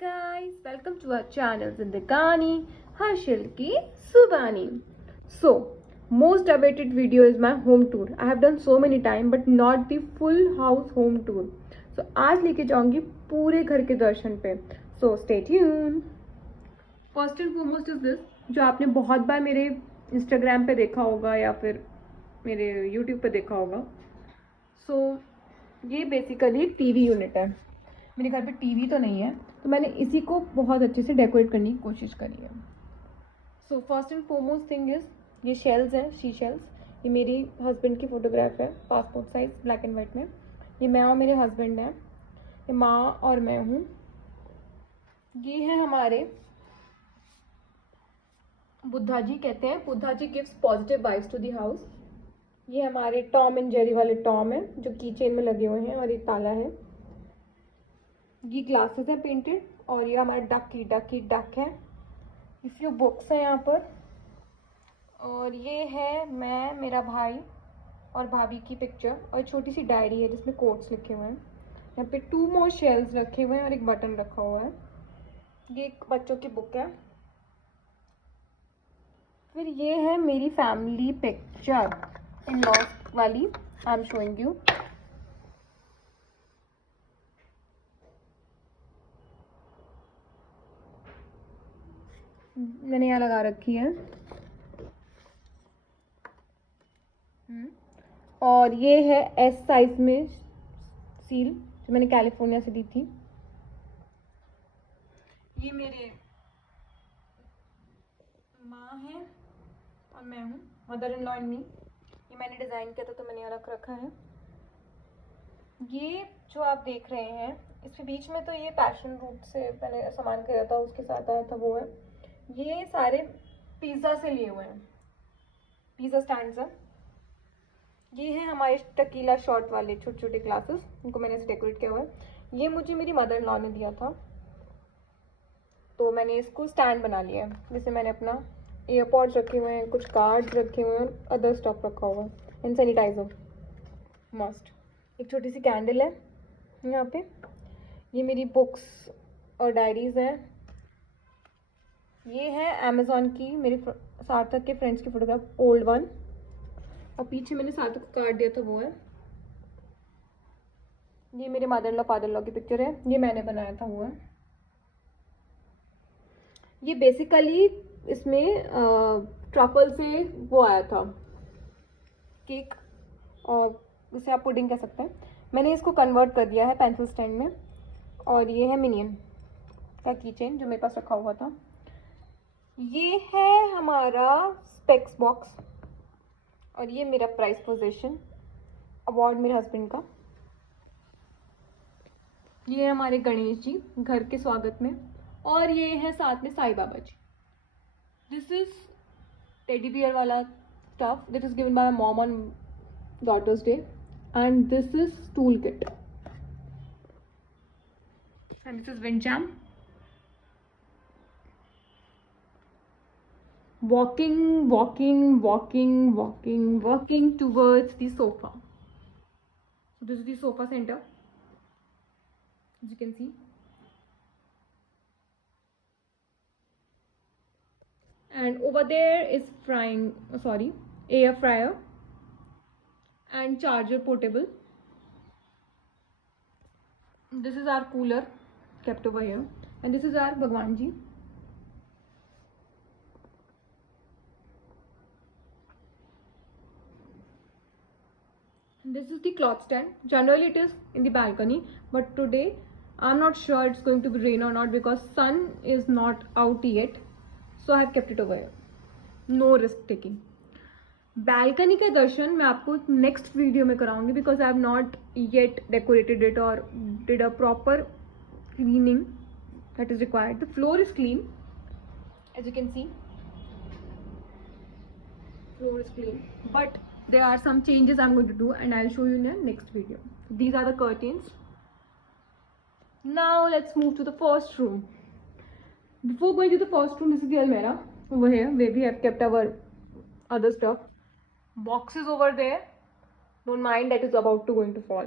guys, welcome to our channel Zindagani Harshil ki Subani. So, most awaited video is my home tour. I have done so many times but not the full house home tour. So, आज लेके जाऊंगी पूरे घर के दर्शन पे. So, stay tuned. First and foremost is this, जो आपने बहुत बार मेरे Instagram पे देखा होगा या फिर मेरे YouTube पे देखा होगा. So, ये बेसिकली टीवी यूनिट है. मेरे घर पे टीवी तो नहीं है, तो मैंने इसी को बहुत अच्छे से डेकोरेट करने की कोशिश करी है. So first and foremost thing is ये शेल्स हैं, शी शेल्स. ये मेरी हस्बैंड की फ़ोटोग्राफ है, passport size black and white में. ये मैं और मेरे हस्बैंड हैं, ये माँ और मैं हूँ. ये है हमारे बुद्धा जी, कहते हैं Buddha ji gives positive vibes to the house. ये हमारे टॉम एंड जेरी वाले टॉम है जो की चेन में लगे हुए हैं और एक ताला है. ये ग्लासेस हैं पेंटेड और ये हमारा डक है. ये फ्यू बुक्स हैं यहाँ पर. और ये है मैं, मेरा भाई और भाभी की पिक्चर और छोटी सी डायरी है जिसमें कोट्स लिखे हुए हैं. यहाँ पे 2 मोर शेल्स रखे हुए हैं और एक बटन रखा हुआ है. ये एक बच्चों की बुक है. फिर ये है मेरी फैमिली पिक्चर इन लॉस वाली. I am showing you. मैंने यहाँ लगा रखी है. और ये है एस साइज में सील जो मैंने कैलिफोर्निया से दी थी. ये मेरे माँ हैं और मैं हूँ, mother in law and me. ये मैंने डिज़ाइन किया था तो मैंने यहाँ रख रखा है. ये जो आप देख रहे हैं इसके बीच में तो ये पैशन रूट से मैंने सामान खरीदा था, उसके साथ आया था, वो है. ये सारे पिज़्ज़ा से लिए हुए हैं, पिज़्ज़ा स्टैंड्स हैं. ये हैं हमारे टकीला शॉट वाले छोटे छोटे ग्लासेस, इनको मैंने ऐसे डेकोरेट किया हुआ है. ये मुझे मेरी मदर इन लॉ ने दिया था तो मैंने इसको स्टैंड बना लिया है. जिससे मैंने अपना एयरपॉड्स रखे हुए हैं, कुछ कार्ड्स रखे हुए हैं और अदर स्टफ रखा हुआ है एंड सैनिटाइजर मस्ट. एक छोटी सी कैंडल है यहाँ पे. ये मेरी बुक्स और डायरीज़ हैं. ये है अमेज़ॉन की मेरे सार्थक के फ्रेंड्स की फ़ोटोग्राफ, ओल्ड वन. और पीछे मैंने सार्थक को कार्ड दिया था, वो है. ये मेरे मदर लॉ फादर लॉ की पिक्चर है, ये मैंने बनाया था, वो है. ये बेसिकली इसमें ट्रफल से वो आया था केक, और उसे आप पुडिंग कह सकते हैं. मैंने इसको कन्वर्ट कर दिया है पेंसिल स्टैंड में. और ये है मिनियन का की चेन जो मेरे पास रखा हुआ था. ये है हमारा स्पेक्स बॉक्स और ये मेरा प्राइज पोजीशन अवार्ड मेरे हस्बैंड का. ये है हमारे गणेश जी घर के स्वागत में. और ये है साथ में Sai Baba ji. This is teddy bear वाला stuff that is given by my mom on daughters day. And this is tool kit and this is wind jam. walking towards the sofa. So this is the sofa center, as you can see. And over there is air fryer and charger portable. This is our cooler kept over here, and this is our Bhagwan ji. This is the cloth stand. Generally it is in the balcony, but today I'm not sure it's going to be rain or not because sun is not out yet, so I have kept it over here. No risk taking. Balcony का दर्शन मैं आपको next video में कराऊंगी because I have not yet decorated it or did a proper cleaning that is required. The floor is clean, as you can see. Floor is clean, but there are some changes I'm going to do and I'll show you in the next video. These are the curtains. Now let's move to the first room. Before going to the first room, this is the almirah over here where we have kept our other stuff. Boxes over there. Don't mind, that is about to going to fall.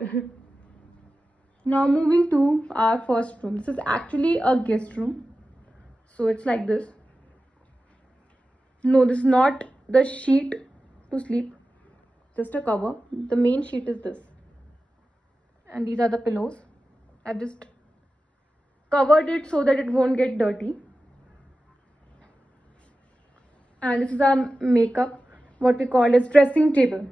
Now moving to our first room. This is actually a guest room. So it's like this. No, this is not the sheet to sleep. Just a cover. The main sheet is this. And these are the pillows. I've just covered it so that it won't get dirty. And this is our makeup, what we call as dressing table.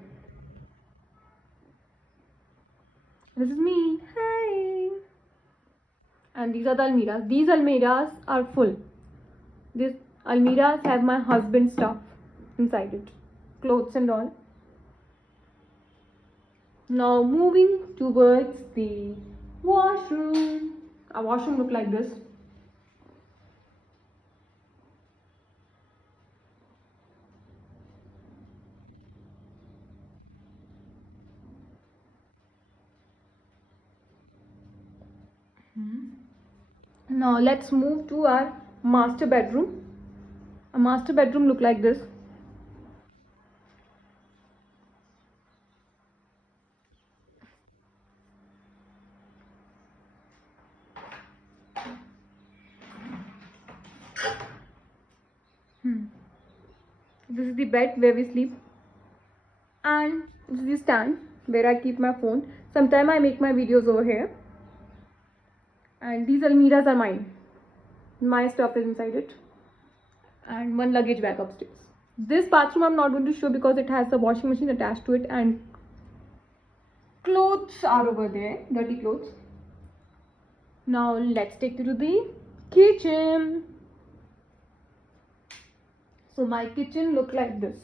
This is me. Hi. And these are the almiras. These almiras are full. These almiras have my husband's stuff inside it, clothes and all. Now moving towards the washroom. Our washroom look like this. Now let's move to our master bedroom. A master bedroom look like this. This is the bed where we sleep, and this is the stand where I keep my phone. Sometimes I make my videos over here. And these almiras are mine. My stuff is inside it. And one luggage bag upstairs. This bathroom I'm not going to show because it has a washing machine attached to it, and clothes are over there, dirty clothes. Now let's take you to the kitchen. So my kitchen look like this.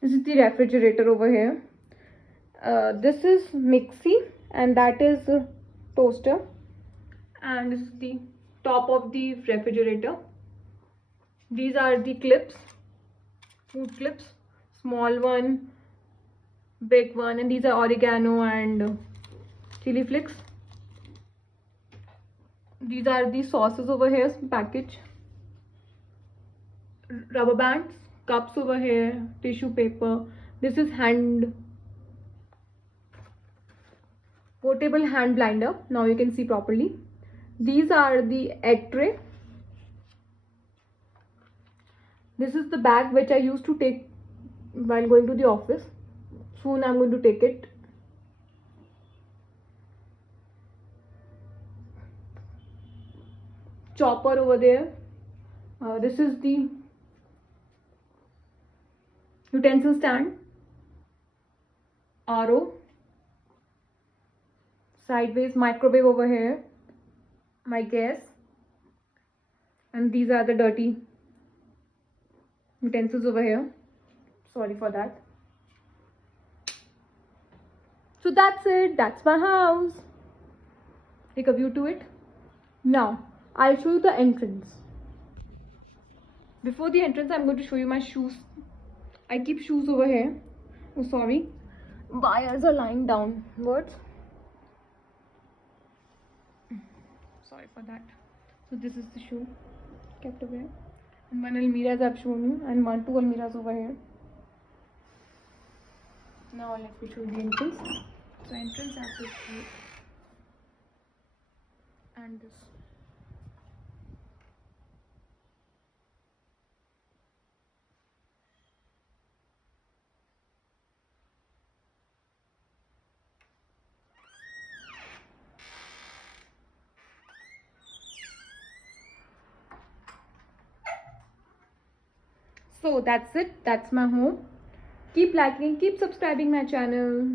This is the refrigerator over here. This is mixie, and that is toaster. And this is the top of the refrigerator. These are the clips, food clips, small one, big one, and these are oregano and chili flakes. These are the sauces over here, package. Rubber bands, cups over here, tissue paper. This is portable hand blinder. Now you can see properly. These are the egg tray. This is the bag which I used to take while going to the office. Soon I'm going to take it. Chopper over there. This is the utensil stand. RO. Sideways microwave over here. My gas. And these are the dirty utensils over here. Sorry for that. So that's it. That's my house. Take a view to it. Now I'll show you the entrance. Before the entrance, I'm going to show you my shoes. I keep shoes over here. Oh, sorry. Wires are lying down. What? Sorry for that. So this is the shoe kept away. And one almirah as I've shown you, and two almirahs over here. Now let me show you the entrance. So entrance has this gate and this. So that's it. That's my home. Keep liking, keep subscribing my channel.